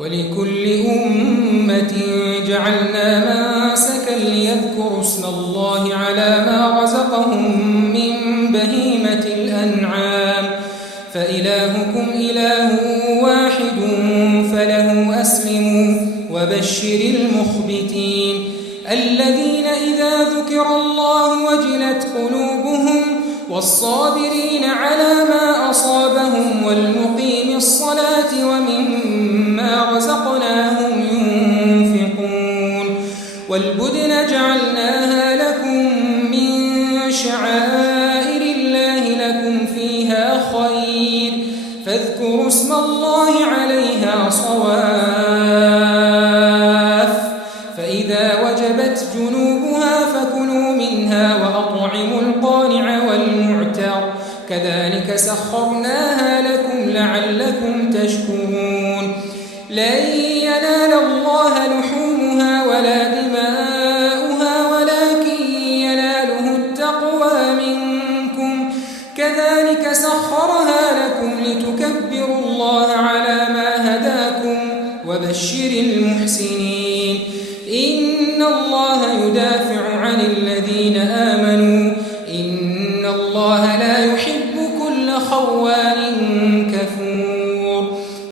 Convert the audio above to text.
ولكل أمة جعلنا منسكا ليذكروا اسم الله على ما رزقهم من بهيمة الأنعام فإلهكم إله واحد فله أسلموا وبشر المخبتين الذين إذا ذكر الله وجلت قلوبهم والصابرين على ما أصابهم والمقيم الصلاة ومما رزقناهم ينفقون والبدن جعلناها لكم من شعائر الله لكم فيها خير فاذكروا اسم الله عليها صواف فإذا وجبت جنوبها فكلوا منها وأطعموا القانع والمعتر كذلك سخرناها لكم لعلكم تشكرون لن ينال الله لحومها ولا دماؤها ولكن يناله التقوى منكم كذلك سخرها لكم لتكبروا الله على ما هداكم وبشر المحسنين إن الله يدافع عن الذين آمنوا